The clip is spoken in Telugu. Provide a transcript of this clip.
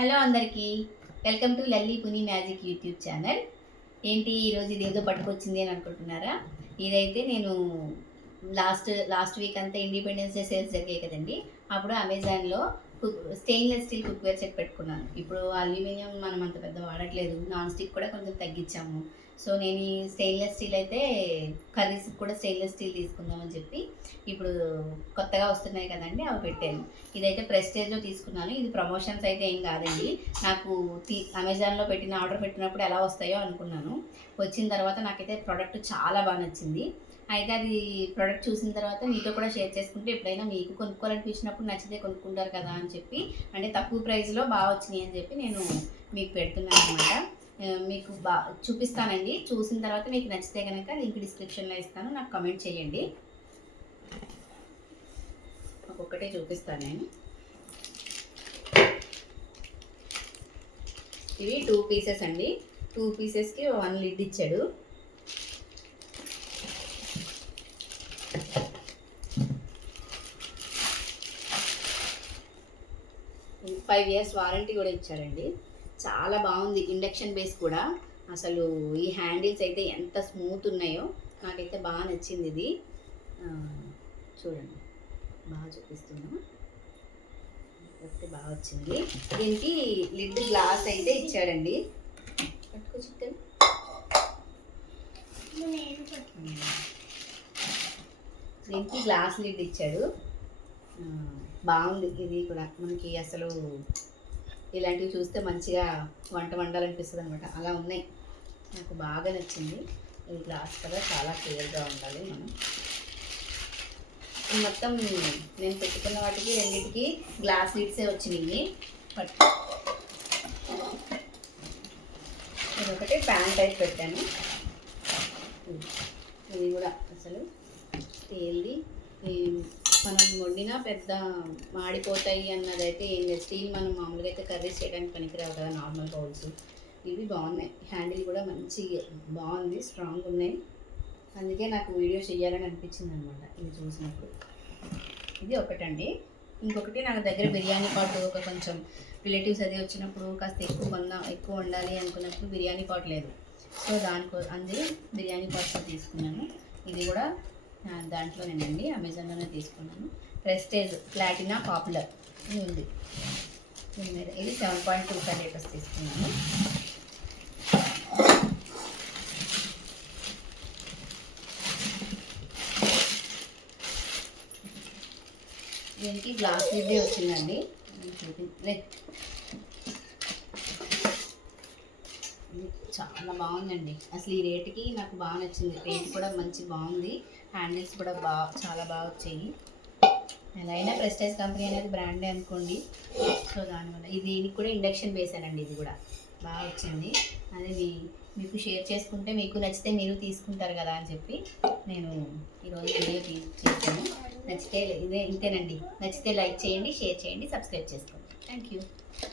హలో అందరికీ, welcome to Lalli Puni magic YouTube channel. ఏంటి ఈరోజు ఇదేదో పట్టుకొచ్చింది అని అనుకుంటున్నారా? ఇదైతే నేను లాస్ట్ వీక్ అంతా ఇండిపెండెన్స్ డే సేల్స్ జరిగాయి కదండి. అప్పుడు అమెజాన్లో స్టెయిన్లెస్ స్టీల్ కుక్వేర్ సెట్ పెట్టుకున్నాను. ఇప్పుడు అల్యూమినియం మనం అంత పెద్ద వాడట్లేదు, నాన్ స్టిక్ కూడా కొంచెం తగ్గించాము. సో నేను ఈ స్టెయిన్లెస్ స్టీల్ అయితే కర్రీస్కి కూడా స్టెయిన్లెస్ స్టీల్ తీసుకుందామని చెప్పి ఇప్పుడు కొత్తగా వస్తున్నాయి కదండి, అవి పెట్టాను. ఇదైతే ప్రెస్టేజ్లో తీసుకున్నాను. ఇది ప్రమోషన్స్ అయితే ఏం కాదండి. నాకు అమెజాన్లో ఆర్డర్ పెట్టినప్పుడు ఎలా వస్తాయో అనుకున్నాను. వచ్చిన తర్వాత నాకైతే ప్రోడక్ట్ చాలా బాగా నచ్చింది. అయితే అది ప్రోడక్ట్ చూసిన తర్వాత మీతో కూడా షేర్ చేసుకుంటే ఎప్పుడైనా మీకు కొనుక్కోవాలనిపించినప్పుడు నచ్చితే కొనుక్కుంటారు కదా అని చెప్పి, అంటే తక్కువ ప్రైస్లో బాగా వచ్చినాయి అని చెప్పి నేను మీకు పెడుతున్నాను అనమాట. మీకు చూపిస్తానండి. చూసిన తర్వాత మీకు నచ్చితే కనుక లింక్ డిస్క్రిప్షన్లో ఇస్తాను, నాకు కమెంట్ చేయండి. ఒక్కొక్కటే చూపిస్తాను నేను. ఇవి 2 పీసెస్ అండి. 2 పీసెస్కి 1 లిడ్ ఇచ్చాడు. ఇది 5 years వారంటీ కూడా ఇచ్చారండి. చాలా బాగుంది. ఇండక్షన్ బేస్ కూడా. అసలు ఈ హ్యాండిల్స్ అయితే ఎంత స్మూత్ ఉన్నాయో, నాకైతే బాగా నచ్చింది ఇది. చూడండి, బాగా చూపిస్తున్నాను. అయితే బాగా వచ్చింది. దీనికి లిడ్ గ్లాస్ అయితే ఇచ్చాడండి. పట్టుకో చికెన్. దీనికి గ్లాస్ లిడ్ ఇచ్చాడు. బాగుంది. ఇది కూడా మనకి అసలు ఇలాంటివి చూస్తే మంచిగా వంట వండాలనిపిస్తుంది అనమాట. అలా ఉన్నాయి. నాకు బాగా నచ్చింది. ఇది గ్లాస్ కదా, చాలా క్లియర్గా ఉండాలి మనం. మొత్తం నేను పెట్టుకున్న వాటికి రెండింటికి గ్లాస్ లిడ్సే వచ్చినాయి. నేను ఒకటి ప్యాన్ టైప్ పెట్టాను. ఇది కూడా అసలు స్టీల్ది. మనం వండినా పెద్ద మాడిపోతాయి అన్నదైతే ఏం లేదు. స్టీల్ మనం మామూలుగా అయితే కర్రీస్ చేయడానికి పనికిరావు కదా, నార్మల్ బౌల్స్. ఇవి బాగున్నాయి. హ్యాండిల్ కూడా మంచి బాగుంది, స్ట్రాంగ్ ఉన్నాయి. అందుకే నాకు వీడియో చేయాలని అనిపించింది అనమాట ఇది చూసినప్పుడు. ఇది ఒకటండి. ఇంకొకటి నాకు దగ్గర బిర్యానీ పాటు ఒక కొంచెం రిలేటివ్స్ అది వచ్చినప్పుడు కాస్త ఎక్కువ వండాలి అనుకున్నప్పుడు బిర్యానీ పాట్ లేదు. సో అంది బిర్యానీ పాట్ తీసుకున్నాను. ఇది కూడా దాంట్లోనేనండి, అమెజాన్లోనే తీసుకున్నాను. ప్రెస్టేజ్ ప్లాటినా పాపులర్ ఇది ఉంది. ఇది 7.25 లీటర్స్ తీసుకున్నాను. దీనికి గ్లాస్ లిడ్డే వచ్చిందండి. చాలా బాగుందండి. అసలు ఈ రేటుకి నాకు బాగా నచ్చింది. పెయింట్ కూడా మంచి బాగుంది. హ్యాండిల్స్ కూడా చాలా బాగా వచ్చాయి. ఎలా అయినా ప్రెస్టేజ్ కంపెనీ అనేది బ్రాండే అనుకోండి. సో దానివల్ల దీనికి కూడా ఇండక్షన్ బేసానండి. ఇది కూడా బాగా వచ్చింది. అది మీకు షేర్ చేసుకుంటే మీకు నచ్చితే మీరు తీసుకుంటారు కదా అని చెప్పి నేను ఈరోజు వీడియో చేశాను. నచ్చితే ఇంతేనండి. నచ్చితే లైక్ చేయండి, షేర్ చేయండి, సబ్స్క్రైబ్ చేసుకోండి. Thank you.